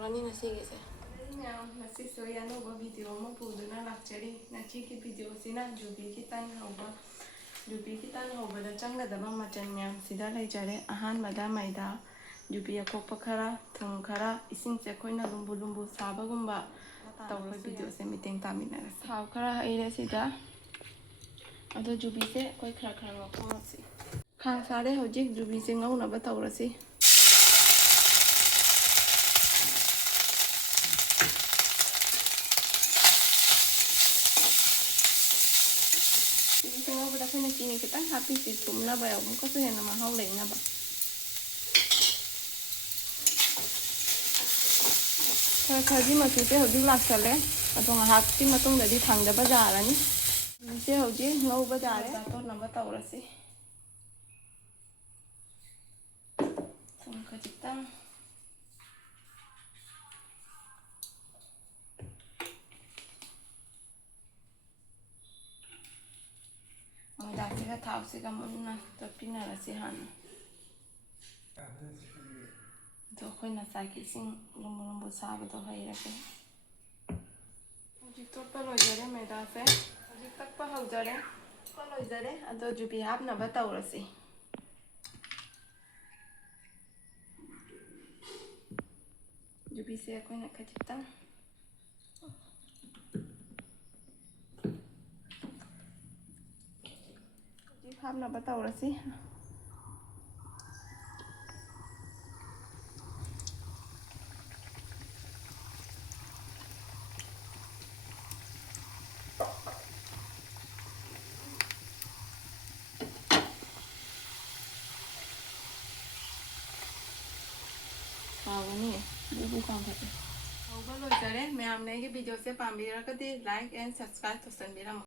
ꯇꯧꯔꯅꯤ ꯉꯁꯤꯒꯤꯁꯦ ꯃꯌꯥꯝ ꯉꯁꯤꯁꯨ ꯑꯅꯧꯕ ꯚꯤꯗꯤꯑꯣ ꯑꯃ ꯄꯨꯗꯨꯅ ꯂꯥꯛꯆꯔꯤ ꯉꯁꯤꯒꯤ ꯚꯤꯗꯤꯑꯣꯁꯤꯅ ꯖꯨꯕꯤꯒꯤ ꯇꯟ ꯍꯧꯕ ꯖꯨꯕꯤꯒꯤ ꯇꯟ ꯍꯧꯕꯗ ꯆꯪꯒꯗꯕ ꯃꯆꯜ ꯃꯌꯥꯝꯁꯤꯗ ꯂꯩꯖꯔꯦ ꯑꯍꯥꯟꯕꯗ ꯃꯩꯗꯥ ꯖꯨꯕꯤ ꯑꯀꯣꯛꯄ ꯈꯔ ꯊꯨꯝ ꯈꯔ ꯏꯁꯤꯡꯁꯦ ꯑꯩꯈꯣꯏꯅ ꯂꯨꯝꯕꯨ ꯂꯨꯝꯕꯨ ꯁꯥꯕꯒꯨꯝꯕ ꯇꯧꯔꯒ ꯚꯤꯗꯤꯑꯣꯁꯦ ꯃꯇꯦꯡ ꯇꯥꯃꯤꯟꯅꯔꯁꯤ ꯊꯥꯎ ꯈꯔ ꯍꯩꯔꯦ ꯁꯤꯗ ꯑꯗꯣ ꯖꯨꯕꯤꯁꯦ ꯑꯩꯈꯣꯏ ꯈꯔ ꯈꯔ ꯉꯧꯊꯣꯛꯑꯁꯤ ꯈꯥꯡ ꯁꯥꯔꯦ ꯍꯧꯖꯤꯛ ꯖꯨꯕꯤꯁꯦ ꯉꯧꯅꯕ ꯇꯧꯔꯁꯤ ꯖꯨꯕꯤꯁꯦ ꯉꯧꯕꯗ ꯑꯩꯈꯣꯏꯅ ꯆꯤꯅꯤ ꯈꯤꯇꯪ ꯍꯥꯞꯄꯤꯁꯤ ꯊꯨꯝꯅꯕ ꯑꯃꯨꯛꯀꯁꯨ ꯍꯦꯟꯅ ꯃꯍꯥꯎ ꯂꯩꯅꯕ ꯈꯔ ꯈꯔꯗꯤ ꯃꯆꯨꯁꯦ ꯍꯧꯖꯤꯛ ꯂꯥꯛꯁꯜꯂꯦ ꯑꯗꯣ ꯉꯥꯏꯍꯥꯛꯀꯤ ꯃꯇꯨꯡꯗꯗꯤ ꯊꯥꯡꯗꯕ ꯌꯥꯔꯅꯤ ꯖꯨꯕꯤꯁꯦ ꯍꯧꯖꯤꯛ ꯉꯧꯕ ꯌꯥꯔꯦ ꯆꯥꯊꯣꯛꯅꯕ ꯇꯧꯔꯁꯤ ꯊꯨꯝ ꯈꯖꯤꯛꯇꯪ ꯃꯣꯏꯗꯥꯁꯤꯒ ꯊꯥꯎꯁꯤꯒ ꯃꯨꯟꯅ ꯇꯣꯠꯄꯤꯟꯅꯔꯁꯤ ꯍꯥꯟꯅ ꯑꯗꯣ ꯑꯩꯈꯣꯏꯅ ꯉꯁꯥꯏꯒꯤ ꯏꯁꯤꯡ ꯂꯨꯝꯕꯨ ꯂꯨꯝꯕꯨ ꯁꯥꯕꯗꯣ ꯍꯩꯔꯒꯦ ꯍꯧꯖꯤꯛ ꯇꯣꯠꯄ ꯂꯣꯏꯖꯔꯦ ꯃꯩꯗꯥꯁꯦ ꯍꯧꯖꯤꯛ ꯇꯛꯄ ꯍꯧꯖꯔꯦ ꯇꯛꯄ ꯂꯣꯏꯖꯔꯦ ꯑꯗꯣ ꯖꯨꯕꯤ ꯍꯥꯞꯅꯕ ꯇꯧꯔꯁꯤ ꯖꯨꯕꯤꯁꯦ ꯑꯩꯈꯣꯏꯅ ꯈꯖꯤꯛꯇꯪ ꯍꯧꯖꯤꯛ ꯍꯥꯞꯅꯕ ꯇꯧꯔꯁꯤ ꯍꯥꯎꯒꯅꯤ ꯑꯗꯨꯕꯨ ꯀꯥꯡꯈꯠꯂꯦ ꯍꯧꯕ ꯂꯣꯏꯖꯔꯦ ꯃꯌꯥꯝꯅ ꯑꯩꯒꯤ ꯚꯤꯗꯤꯑꯣꯁꯦ ꯄꯥꯝꯕꯤꯔꯒꯗꯤ ꯂꯥꯏꯛ ꯑꯦꯟ ꯁꯕꯁꯀ꯭ꯔꯥꯏꯕ ꯇꯧꯁꯟꯕꯤꯔꯝꯃꯨ